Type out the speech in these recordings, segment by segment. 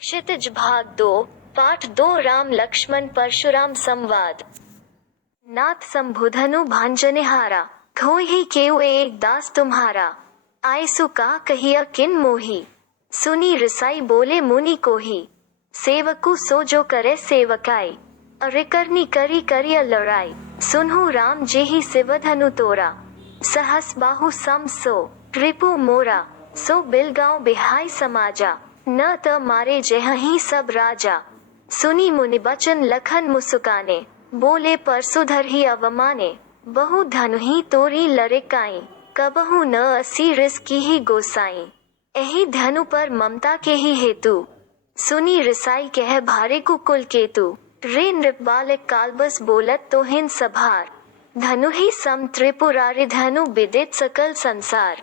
क्षितिज भाग 2 पाठ 2 राम लक्ष्मण परशुराम संवाद। नाथ संबुधनु भांजनिहारा, धोहि केउ एक दास तुम्हारा। आयसु का कहिया किन मोही, सुनी रिसाई बोले मुनि कोही। सेवकु सो जो करे सेवकाई, अरिकरनी करी करिय लड़ाई। सुनहु राम जेहि सिवधनु तोरा, सहस बाहु सम सो रिपु मोरा। सो बिलगांव बिहाई समाजा, न त मारे जेहि सब राजा। सुनी मुनि बचन लखन मुसुकाने, बोले परसुधर ही अवमाने। बहु धनु ही तोरी लरे काई, कबहु न असी रिस की ही गोसाई। एहि धनु पर ममता के ही हेतु, सुनी रिसाई कह भारे कुकुल केतु। रे नृप बालक कालबस बोलत तो हिन सभार, धनु ही सम त्रिपुरारि धनु विदित सकल संसार।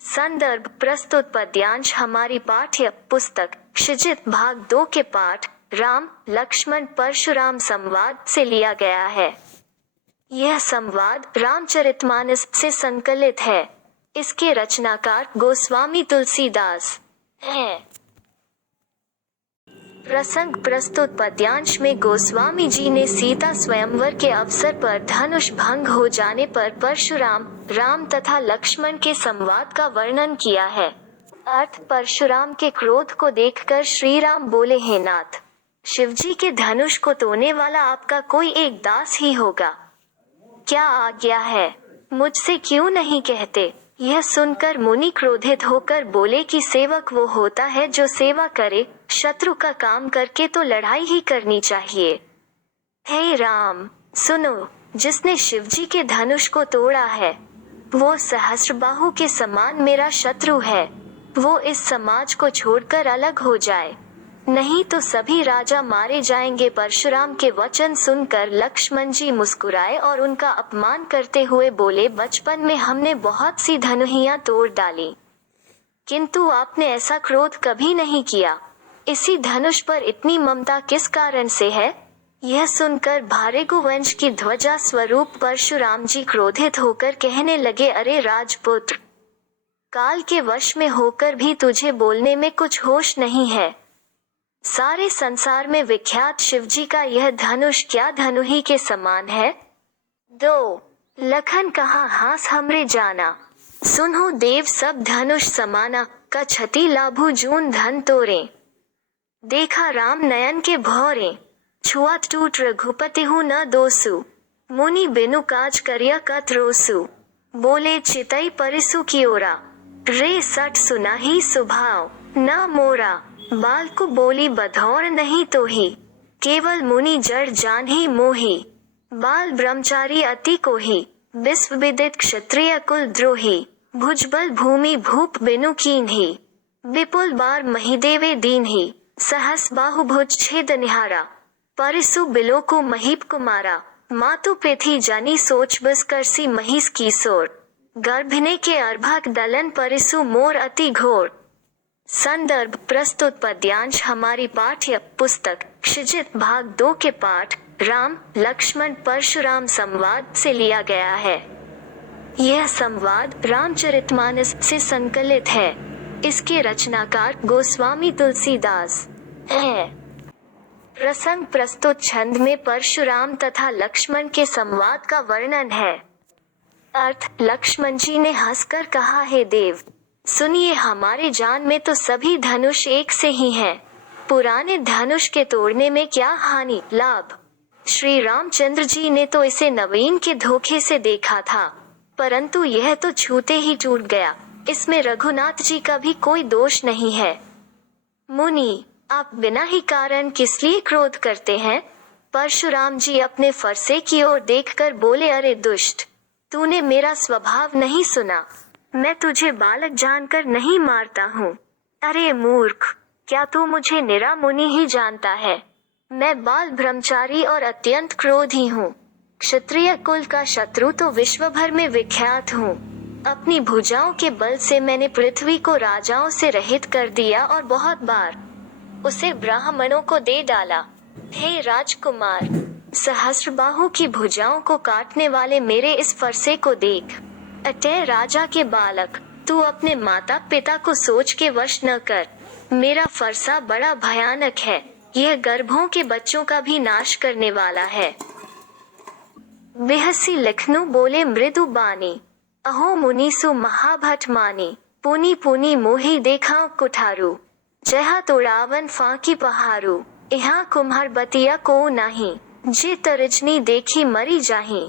संदर्भ प्रस्तुत पद्यांश हमारी पाठ्य पुस्तक क्षितिज भाग 2 के पाठ राम लक्ष्मण परशुराम संवाद से लिया गया है। यह संवाद रामचरितमानस से संकलित है। इसके रचनाकार गोस्वामी तुलसीदास हैं। प्रसंग प्रस्तुत पद्यांश में गोस्वामी जी ने सीता स्वयंवर के अवसर पर धनुष भंग हो जाने पर परशुराम, राम तथा लक्ष्मण के संवाद का वर्णन किया है। अर्थ परशुराम के क्रोध को देखकर श्री राम बोले, हे नाथ, शिवजी के धनुष को तोड़ने वाला आपका कोई एक दास ही होगा। क्या आज्ञा है, मुझसे क्यों नहीं कहते। यह सुनकर मुनि क्रोधित होकर बोले कि सेवक वो होता है जो सेवा करे, शत्रु का काम करके तो लड़ाई ही करनी चाहिए। हे राम, सुनो, जिसने शिवजी के धनुष को तोड़ा है, वो सहस्त्रबाहु के समान मेरा शत्रु है। वो इस समाज को छोड़कर अलग हो जाए, नहीं तो सभी राजा मारे जाएंगे। परशुराम के वचन सुनकर लक्ष्मण जी मुस्कुराए और उनका अपमान करते हुए बोले, बचपन में हमने बहुत सी धनुहियां तोड़ डाली, किंतु आपने ऐसा क्रोध कभी नहीं किया। इसी धनुष पर इतनी ममता किस कारण से है। यह सुनकर भारेगु वंश की ध्वजा स्वरूप परशुराम जी क्रोधित होकर कहने लगे, अरे राजपुत्र, काल के वश में होकर भी तुझे बोलने में कुछ होश नहीं है। सारे संसार में विख्यात शिवजी का यह धनुष क्या धनुही के समान है। 2 लखन कहा हास हमरे जाना, सुनहो देव सब धनुष समाना। का छति लाभु जून धन तोरे, देखा राम नयन के भौरे। छुआ टूट रघुपति हूँ न दोसु, मुनि बिनु काज करिया कत रोसु। बोले चितई परिसु की ओरा, रे सठ सुना ही सुभाव न मोरा। बाल को बोली बधौर नहीं तो ही, केवल मुनि जड़ जान ही मोही। बाल ब्रह्मचारी अति को ही, विश्व विदित क्षत्रिय कुल द्रोही। भुजबल भूमि भूप बिनु कीन ही, विपुल बार महिदेवे दीन ही। सहस बाहुभुज छेद निहारा, परिसु बिलो को महीप कुमारा। मातु पृथ्वी जानी सोच बस करसी महिष की सोर, गर्भिने के अर्भक दलन परिसु मोर अति घोर। संदर्भ प्रस्तुत पद्यांश हमारी पाठ्य पुस्तक क्षितिज भाग 2 के पाठ राम लक्ष्मण परशुराम संवाद से लिया गया है। यह संवाद रामचरितमानस से संकलित है। इसके रचनाकार गोस्वामी तुलसीदास हैं। प्रसंग प्रस्तुत छंद में परशुराम तथा लक्ष्मण के संवाद का वर्णन है। अर्थ लक्ष्मण जी ने हंसकर कहा, हे देव, सुनिए, हमारे जान में तो सभी धनुष एक से ही हैं। पुराने धनुष के तोड़ने में क्या हानि लाभ। श्री रामचंद्र जी ने तो इसे नवीन के धोखे से देखा था, परंतु यह तो छूते ही टूट गया। इसमें रघुनाथ जी का भी कोई दोष नहीं है। मुनि, आप बिना ही कारण किस लिए क्रोध करते हैं। परशुराम जी अपने फरसे की ओर देखकर बोले, अरे दुष्ट, तूने मेरा स्वभाव नहीं सुना। मैं तुझे बालक जानकर नहीं मारता हूँ। अरे मूर्ख, क्या तू मुझे निरा मुनि ही जानता है। मैं बाल ब्रह्मचारी और अत्यंत क्रोधी हूँ। क्षत्रिय कुल का शत्रु तो विश्व भर में विख्यात हूँ। अपनी भुजाओं के बल से मैंने पृथ्वी को राजाओं से रहित कर दिया और बहुत बार उसे ब्राह्मणों को दे डाला। हे राजकुमार, सहस्त्रबाहु की भुजाओं को काटने वाले मेरे इस फरसे को देख। अतः राजा के बालक, तू अपने माता पिता को सोच के वश न कर। मेरा फरसा बड़ा भयानक है, यह गर्भों के बच्चों का भी नाश करने वाला है। बेहसी लखनऊ बोले मृदु बानी, अहो मुनीसु महाभट मानी, पुनी पुनी मोही देखा कुठारू, जहा तो रावण फांकी पहारू, यहाँ कुम्हार बतिया को नाही, जे तरजनी देखी मरी जाही,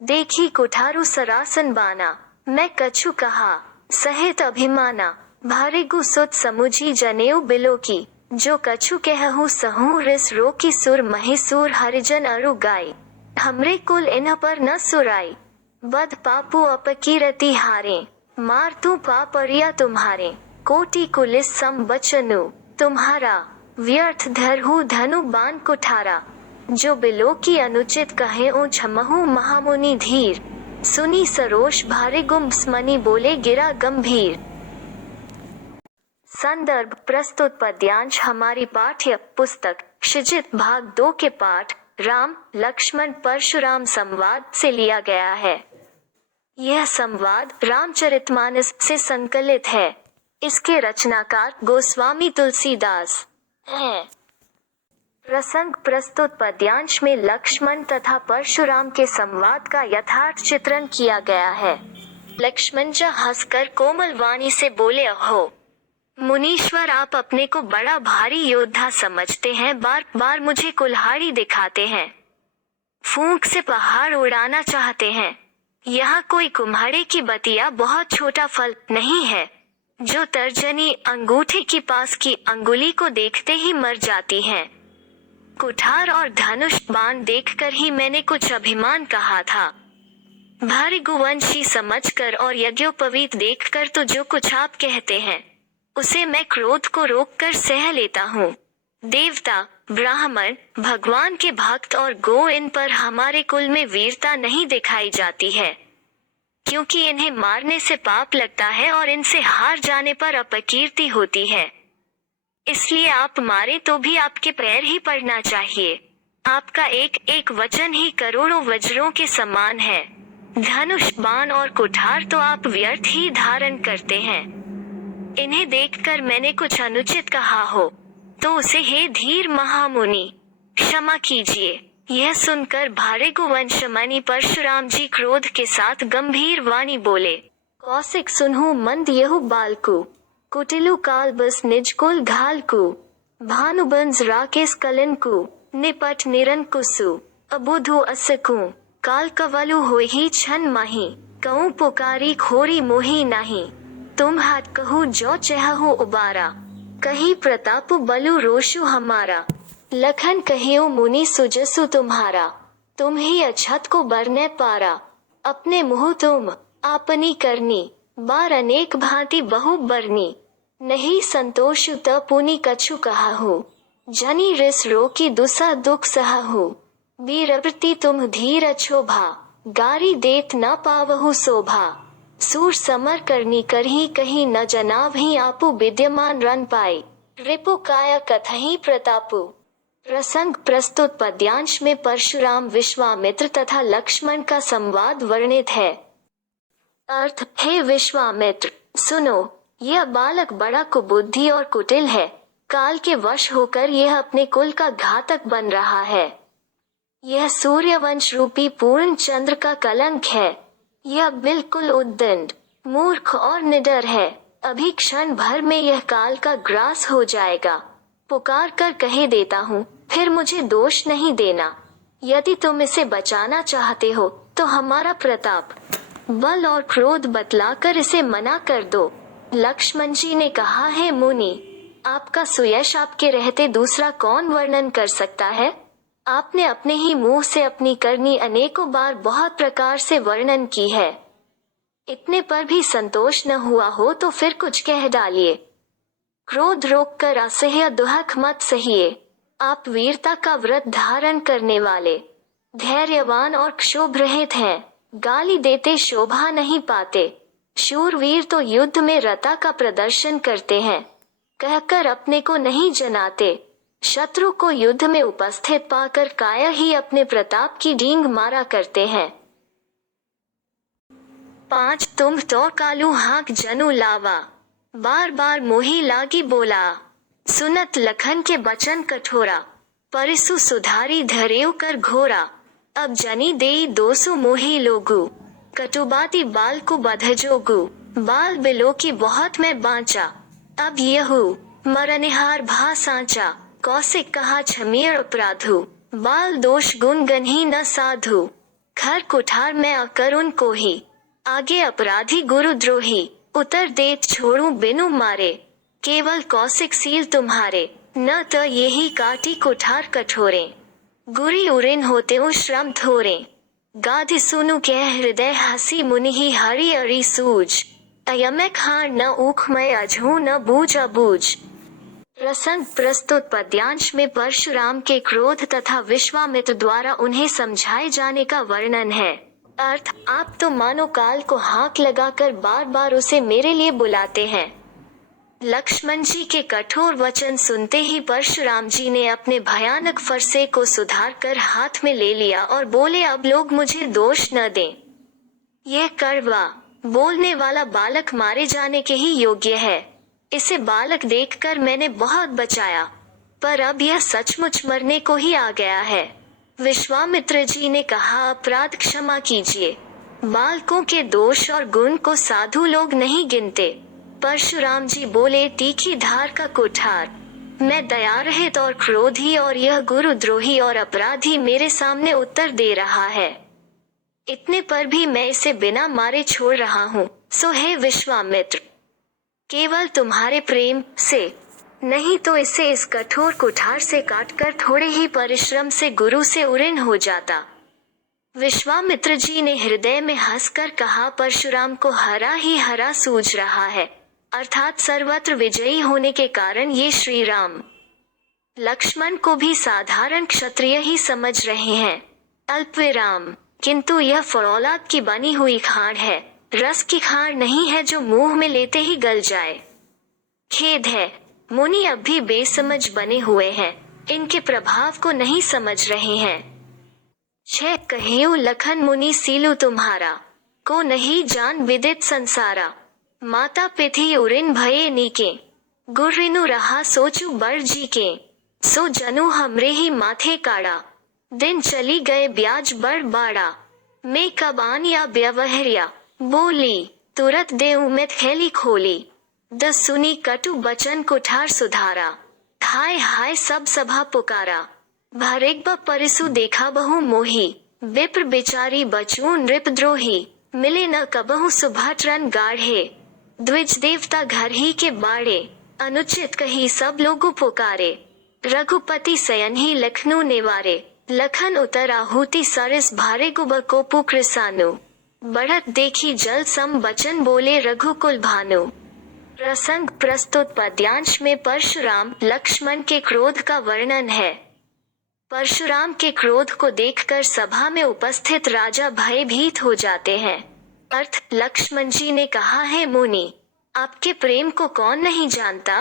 देखी कुठारू सरासन बाना, मैं कछु कहा सहित अभिमाना, भारिगु सुत समुझी जनेऊ बिलो की, जो कछु कहूँ सहू रिस रोकी सुर महिसूर हरिजन अरु गाय, हमरे कुल इन्ह पर न सुराई, बद पापू अपकीरति हारे, मार तू पापरिया तुम्हारे, कोटि कुलिस सम बचनु, तुम्हारा व्यर्थ धरहु धनु बान कुठारा, जो बिलो की अनुचित कहे ओ झमहु महामुनि धीर, सुनी सरोष भारे गुम स्मनि बोले गिरा गंभीर। संदर्भ प्रस्तुत पद्यांश हमारी पाठ्य पुस्तक क्षिजित भाग 2 के पाठ राम लक्ष्मण परशुराम संवाद से लिया गया है। यह संवाद रामचरितमानस से संकलित है। इसके रचनाकार गोस्वामी तुलसीदास हैं। प्रसंग प्रस्तुत पद्यांश में लक्ष्मण तथा परशुराम के संवाद का यथार्थ चित्रण किया गया है। लक्ष्मण जी हंसकर कोमल वाणी से बोले, अहो मुनीश्वर, आप अपने को बड़ा भारी योद्धा समझते हैं, बार बार मुझे कुल्हाड़ी दिखाते हैं, फूंक से पहाड़ उड़ाना चाहते हैं। यहाँ कोई कुम्हाड़े की बतिया बहुत छोटा फल नहीं है, जो तर्जनी अंगूठे की पास की अंगुली को देखते ही मर जाती है। कुठार और धनुष बाण देखकर ही मैंने कुछ अभिमान कहा था, भृगुवंशी समझकर और यज्ञोपवीत देखकर तो जो कुछ आप कहते हैं उसे मैं क्रोध को रोककर सह लेता हूँ। देवता, ब्राह्मण, भगवान के भक्त और गो, इन पर हमारे कुल में वीरता नहीं दिखाई जाती है, क्योंकि इन्हें मारने से पाप लगता है और इनसे हार जाने पर अपकीर्ति होती है। इसलिए आप मारे तो भी आपके पैर ही पड़ना चाहिए। आपका एक एक वचन ही करोड़ों वज्रों के समान है। धनुष बाण और कुठार तो आप व्यर्थ ही धारण करते हैं। इन्हें देखकर मैंने कुछ अनुचित कहा हो तो उसे हे धीर महामुनि क्षमा कीजिए। यह सुनकर भृगुवंश मुनि परशुराम जी क्रोध के साथ गंभीर वाणी बोले, कौशिक सुनहु मंद यहु बालकु, कुटिलु काल बस निज कुल घालकु, भानुबंज राकेश कलनकु, निपट निरंकुसु, अबुधु असकु, काल कवलु होहि छन माही, कहूँ पुकारी खोरी मोही नाही, तुम हाथ कहू जो चहु उबारा, कही प्रताप बलु रोषु हमारा, लखन कहियो मुनि सुजसु तुम्हारा, तुम ही अछत को बरने पारा, अपने मुँह तुम आपनी करनी, बार अनेक भांति बहु बरनी, नहीं संतोषु त पुनि कछु कहाहु, जनी रिस रोकी दुसा दुख सहाहु, वीरवृत्ति तुम धीर अछोभा, गारी देत न पावहु शोभा, सूर समर करनी करही कहीं न जनाव ही आपु विद्यमान रन पाए, रिपु काया कथही प्रतापु। प्रसंग प्रस्तुत पद्यांश में परशुराम विश्वामित्र तथा लक्ष्मण का संवाद वर्णित है। अर्थ, हे विश्वामित्र सुनो, यह बालक बड़ा कुबुद्धि और कुटिल है। काल के वश होकर यह अपने कुल का घातक बन रहा है। यह सूर्यवंश रूपी पूर्ण चंद्र का कलंक है। यह बिल्कुल उद्दंड, मूर्ख और निडर है। अभी क्षण भर में यह काल का ग्रास हो जाएगा। पुकार कर कहे देता हूँ, फिर मुझे दोष नहीं देना। यदि तुम इसे बचाना चाहते हो तो हमारा प्रताप, बल और क्रोध बतलाकर इसे मना कर दो। लक्ष्मण जी ने कहा, है मुनि, आपका सुयश आपके रहते दूसरा कौन वर्णन कर सकता है। आपने अपने ही मुंह से अपनी करनी अनेकों बार बहुत प्रकार से वर्णन की है। इतने पर भी संतोष न हुआ हो तो फिर कुछ कह डालिए। क्रोध रोककर असह्य दुहक मत सहिए। आप वीरता का व्रत धारण करने वाले, धैर्यवान और क्षोभ रहित हैं। गाली देते शोभा नहीं पाते। शूरवीर तो युद्ध में रता का प्रदर्शन करते हैं, कहकर अपने को नहीं जनाते। शत्रु को युद्ध में उपस्थित पाकर काया ही अपने प्रताप की डींग मारा करते हैं। 5 तुम तो कालू हाक जनु लावा, बार बार मोही लागी बोला। सुनत लखन के बचन कठोरा, परिसु सुधारी धरेउ कर घोरा। अब जनी देई दोसु मोही लोगु, कटुबाती बाल को बधजोगु। बाल बिलो की बहुत मैं बांचा, अब यहू मरनिहार भा सांचा। कौशिक कहा छमीर अपराधु, बाल दोष गुण गन्ही न साधु। खर कुठार मैं अकरुण को ही, आगे अपराधी गुरुद्रोही। उतर देत छोड़ू बिनु मारे, केवल कौशिक सील तुम्हारे। न त यही काटी कुठार कठोरे, गुरी उरिन होते श्रम थोरे। गाधि सुनु कह हृदय हसी मुनि हरि अरि सूज। अयमै खार न ऊख मैं अझू न बूझ अबूझ। प्रसंग प्रस्तुत पद्यांश में परशुराम के क्रोध तथा विश्वामित्र द्वारा उन्हें समझाए जाने का वर्णन है। अर्थ, आप तो मानो काल को हाथ लगाकर बार बार उसे मेरे लिए बुलाते हैं। लक्ष्मण जी के कठोर वचन सुनते ही परशुराम जी ने अपने भयानक फरसे को सुधार कर हाथ में ले लिया और बोले, अब लोग मुझे दोष न दें। यह कड़वा बोलने वाला बालक मारे जाने के ही योग्य है। इसे बालक देखकर मैंने बहुत बचाया, पर अब यह सचमुच मरने को ही आ गया है। विश्वामित्र जी ने कहा, अपराध क्षमा कीजिए। बालकों के दोष और गुण को साधु लोग नहीं गिनते। परशुराम जी बोले, तीखी धार का कुठार, मैं दयारहित और क्रोधी और यह गुरुद्रोही और अपराधी मेरे सामने उत्तर दे रहा है। इतने पर भी मैं इसे बिना मारे छोड़ रहा हूँ। सो हे विश्वामित्र, केवल तुम्हारे प्रेम से, नहीं तो इसे इस कठोर कुठार से काटकर थोड़े ही परिश्रम से गुरु से उऋण हो जाता। विश्वामित्र जी ने हृदय में हंसकर कहा, परशुराम को हरा ही हरा सूझ रहा है, अर्थात सर्वत्र विजयी होने के कारण ये श्री राम लक्ष्मण को भी साधारण क्षत्रिय ही समझ रहे हैं। अल्पविराम, किंतु यह फौलाद की बनी हुई खांड है, रस की खांड नहीं है जो मुंह में लेते ही गल जाए। खेद है, मुनि अब भी बेसमझ बने हुए हैं, इनके प्रभाव को नहीं समझ रहे हैं। 6 कहियो लखन मुनि सीलु तुम्हारा, को नहीं जान विदित संसारा। माता पिथि उरिन भये नीके, गुर्रिनु रहा सोचु बड़ जी के। सो जनु हमरे ही माथे काड़ा, दिन चली गए ब्याज बड़ बाड़ा। मैं कब आन या व्यवहरिया, बोली तुरत दे उमित खेली खोली। दस सुनी कटु बचन कुठार सुधारा, हाय हाय सब सभा पुकारा। भरेक ब परिसु देखा बहु मोही, विप्र बिचारी बचू नृपद्रोही। मिले न कबहु सुभाट रन गाढ़े, द्विज देवता घर ही के बाड़े। अनुचित कही सब लोगु पुकारे, रघुपति सयन ही लखनऊ निवारे। लखन उतर आहुति सरिस भारे गुब को पुकृसानु, बढ़त देखी जल सम बचन बोले रघुकुल भानु। प्रसंग प्रस्तुत पद्यांश में परशुराम लक्ष्मण के क्रोध का वर्णन है। परशुराम के क्रोध को देखकर सभा में उपस्थित राजा भयभीत हो जाते हैं। अर्थ, लक्ष्मण जी ने कहा है, मुनि आपके प्रेम को कौन नहीं जानता,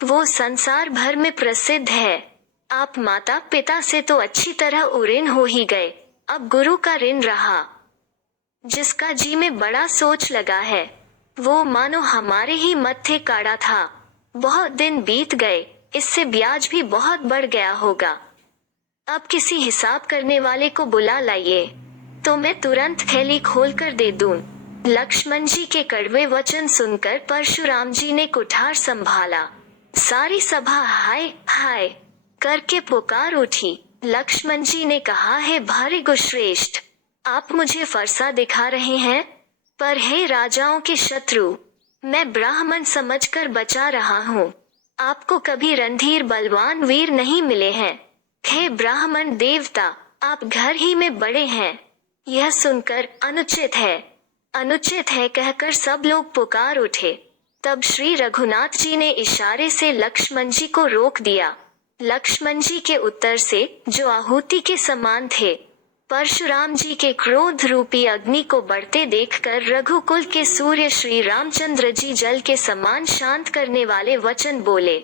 वो संसार भर में प्रसिद्ध है। आप माता पिता से तो अच्छी तरह उऋण हो ही गए, अब गुरु का ऋण रहा। जिसका जी में बड़ा सोच लगा है, वो मानो हमारे ही मत्थे काड़ा था। बहुत दिन बीत गए, इससे ब्याज भी बहुत बढ़ गया होगा। अब किसी हिसाब करने वाले को बुला लाइए, तो मैं तुरंत थैली खोल कर दे दूं। लक्ष्मण जी के कड़वे वचन सुनकर परशुराम जी ने कुठार संभाला। सारी सभा हाय हाय करके पुकार उठी। लक्ष्मण जी ने कहा, है भारी गुश्रेष्ठ, आप मुझे फरसा दिखा रहे हैं, पर हे राजाओं के शत्रु, मैं ब्राह्मण समझकर बचा रहा हूँ। आपको कभी रणधीर बलवान वीर नहीं मिले हैं। हे ब्राह्मण देवता, आप घर ही में बड़े हैं। यह सुनकर अनुचित है कहकर सब लोग पुकार उठे। तब श्री रघुनाथ जी ने इशारे से लक्ष्मण जी को रोक दिया। लक्ष्मण जी के उत्तर से, जो आहुति के समान थे, परशुराम जी के क्रोध रूपी अग्नि को बढ़ते देखकर रघुकुल के सूर्य श्री रामचंद्र जी जल के समान शांत करने वाले वचन बोले।